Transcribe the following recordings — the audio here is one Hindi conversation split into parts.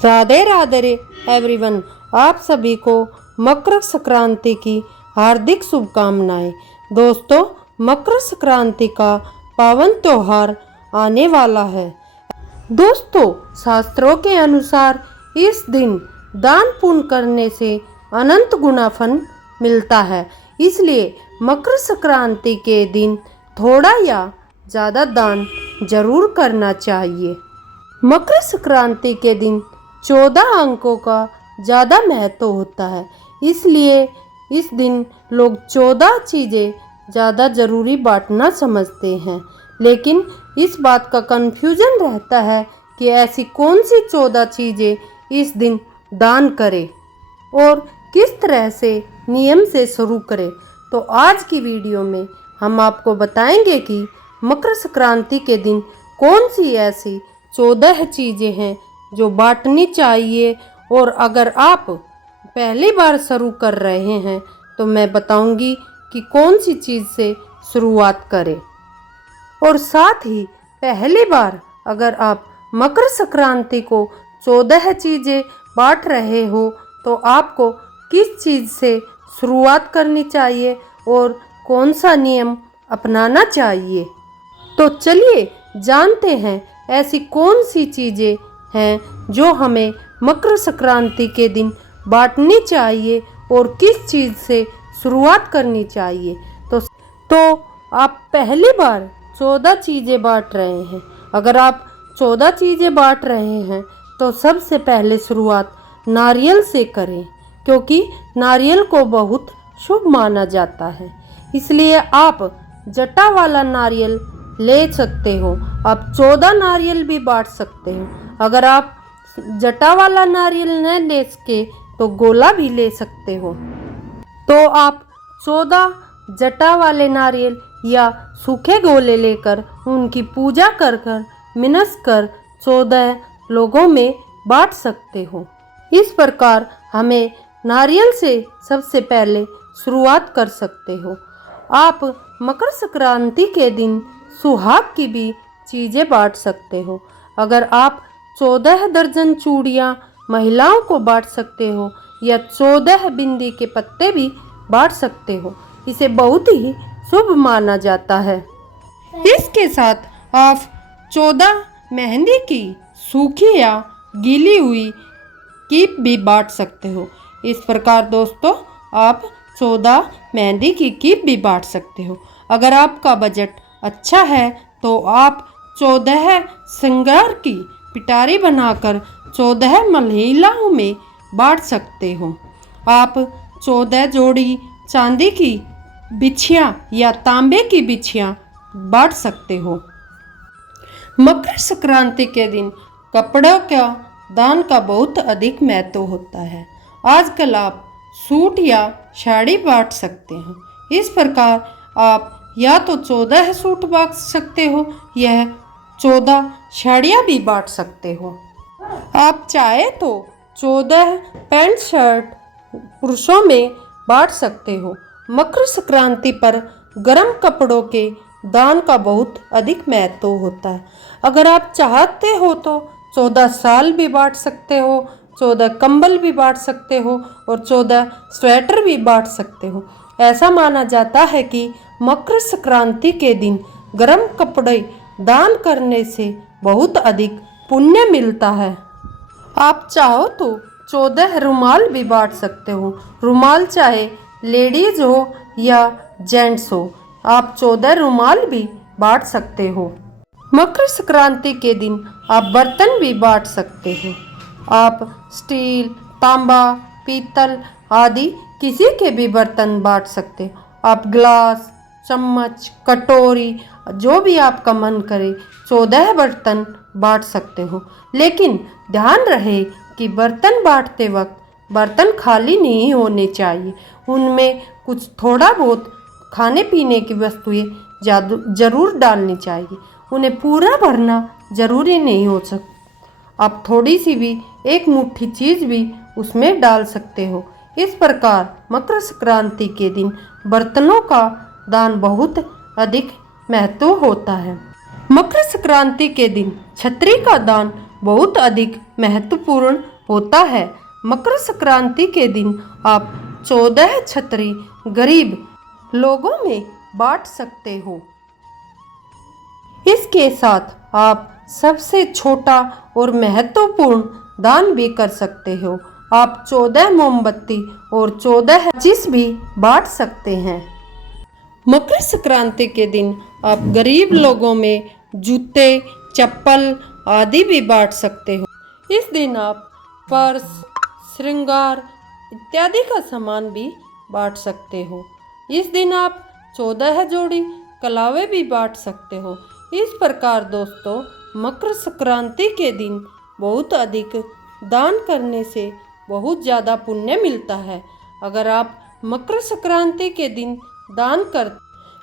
राधे राधे एवरीवन, आप सभी को मकर संक्रांति की हार्दिक शुभकामनाएं। दोस्तों, मकर संक्रांति का पावन त्योहार आने वाला है। दोस्तों, शास्त्रों के अनुसार इस दिन दान पुण्य करने से अनंत गुना फल मिलता है। इसलिए मकर संक्रांति के दिन थोड़ा या ज़्यादा दान जरूर करना चाहिए। मकर संक्रांति के दिन 14 अंकों का ज़्यादा महत्व होता है। इसलिए इस दिन लोग 14 चीज़ें ज़्यादा ज़रूरी बांटना समझते हैं, लेकिन इस बात का कन्फ्यूजन रहता है कि ऐसी कौन सी 14 चीज़ें इस दिन दान करें और किस तरह से नियम से शुरू करें। तो आज की वीडियो में हम आपको बताएंगे कि मकर संक्रांति के दिन कौन सी ऐसी 14 चीज़ें हैं जो बांटनी चाहिए, और अगर आप पहली बार शुरू कर रहे हैं तो मैं बताऊंगी कि कौन सी चीज़ से शुरुआत करें। और साथ ही पहली बार अगर आप मकर संक्रांति को 14 चीज़ें बांट रहे हो तो आपको किस चीज़ से शुरुआत करनी चाहिए और कौन सा नियम अपनाना चाहिए। तो चलिए जानते हैं ऐसी कौन सी चीज़ें हैं जो हमें मकर संक्रांति के दिन बांटनी चाहिए और किस चीज़ से शुरुआत करनी चाहिए। तो आप पहली बार 14 चीज़ें बांट रहे हैं। अगर आप 14 चीज़ें बांट रहे हैं तो सबसे पहले शुरुआत नारियल से करें, क्योंकि नारियल को बहुत शुभ माना जाता है। इसलिए आप जटा वाला नारियल ले सकते हो। आप 14 नारियल भी बांट सकते हो। अगर आप जटा वाला नारियल न ले सके तो गोला भी ले सकते हो। तो आप 14 जटा वाले नारियल या सूखे गोले लेकर उनकी पूजा कर मिनस कर 14 लोगों में बांट सकते हो। इस प्रकार हमें नारियल से सबसे पहले शुरुआत कर सकते हो। आप मकर संक्रांति के दिन सुहाग की भी चीज़ें बांट सकते हो। अगर आप 14 दर्जन चूड़ियाँ महिलाओं को बांट सकते हो या 14 बिंदी के पत्ते भी बांट सकते हो, इसे बहुत ही शुभ माना जाता है। इसके साथ आप 14 मेहंदी की सूखी या गीली हुई कीप भी बांट सकते हो। इस प्रकार दोस्तों आप 14 मेहंदी की कीप भी बांट सकते हो। अगर आपका बजट अच्छा है तो आप 14 श्रृंगार की पिटारी बनाकर 14 महिलाओं में बांट सकते हो। आप 14 जोड़ी चांदी की बिछियाँ या तांबे की बिछियाँ बांट सकते हो। मकर संक्रांति के दिन कपड़ों का दान का बहुत अधिक महत्व होता है। आजकल आप सूट या साड़ी बांट सकते हैं। इस प्रकार आप या तो 14 सूट बांट सकते हो या 14 साड़ियाँ भी बांट सकते हो। आप चाहे तो 14 पैंट शर्ट पुरुषों में बांट सकते हो। मकर संक्रांति पर गर्म कपड़ों के दान का बहुत अधिक महत्व होता है। अगर आप चाहते हो तो 14 साल भी बांट सकते हो, 14 कंबल भी बांट सकते हो और 14 स्वेटर भी बांट सकते हो। ऐसा माना जाता है कि मकर संक्रांति के दिन गर्म कपड़े दान करने से बहुत अधिक पुण्य मिलता है। आप चाहो तो 14 रुमाल भी बांट सकते हो। रुमाल चाहे लेडीज हो या जेंट्स हो, आप 14 रुमाल भी बांट सकते हो। मकर संक्रांति के दिन आप बर्तन भी बांट सकते हो। आप स्टील, तांबा, पीतल आदि किसी के भी बर्तन बांट सकते हो। आप ग्लास, चम्मच, कटोरी जो भी आपका मन करे 14 बर्तन बांट सकते हो। लेकिन ध्यान रहे कि बर्तन बांटते वक्त बर्तन खाली नहीं होने चाहिए। उनमें कुछ थोड़ा बहुत खाने पीने की वस्तुएं जरूर डालनी चाहिए। उन्हें पूरा भरना जरूरी नहीं हो सकता। आप थोड़ी सी भी एक मुट्ठी चीज़ भी उसमें डाल सकते हो। इस प्रकार मकर संक्रांति के दिन बर्तनों का दान बहुत अधिक महत्व होता है। मकर संक्रांति के दिन छतरी का दान बहुत अधिक महत्वपूर्ण होता है। मकर संक्रांति के दिन आप 14 छतरी गरीब लोगों में बांट सकते हो। इसके साथ आप सबसे छोटा और महत्वपूर्ण दान भी कर सकते हो। आप 14 मोमबत्ती और 14 माचिस भी बांट सकते हैं। मकर संक्रांति के दिन आप गरीब लोगों में जूते, चप्पल आदि भी बांट सकते हो। इस दिन आप पर्स, श्रृंगार इत्यादि का सामान भी बांट सकते हो। इस दिन आप 14 जोड़ी कलावे भी बांट सकते हो। इस प्रकार दोस्तों, मकर संक्रांति के दिन बहुत अधिक दान करने से बहुत ज़्यादा पुण्य मिलता है। अगर आप मकर संक्रांति के दिन दान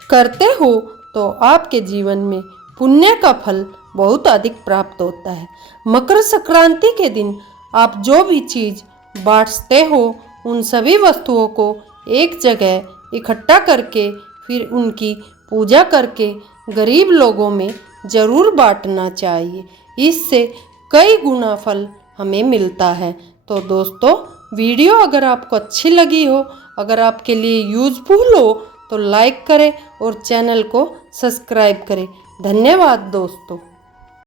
करते हो तो आपके जीवन में पुण्य का फल बहुत अधिक प्राप्त होता है। मकर संक्रांति के दिन आप जो भी चीज़ बांटते हो उन सभी वस्तुओं को एक जगह इकट्ठा करके फिर उनकी पूजा करके गरीब लोगों में ज़रूर बांटना चाहिए। इससे कई गुना फल हमें मिलता है। तो दोस्तों, वीडियो अगर आपको अच्छी लगी हो, अगर आपके लिए यूज़फुल हो तो लाइक करें और चैनल को सब्सक्राइब करें। धन्यवाद दोस्तों।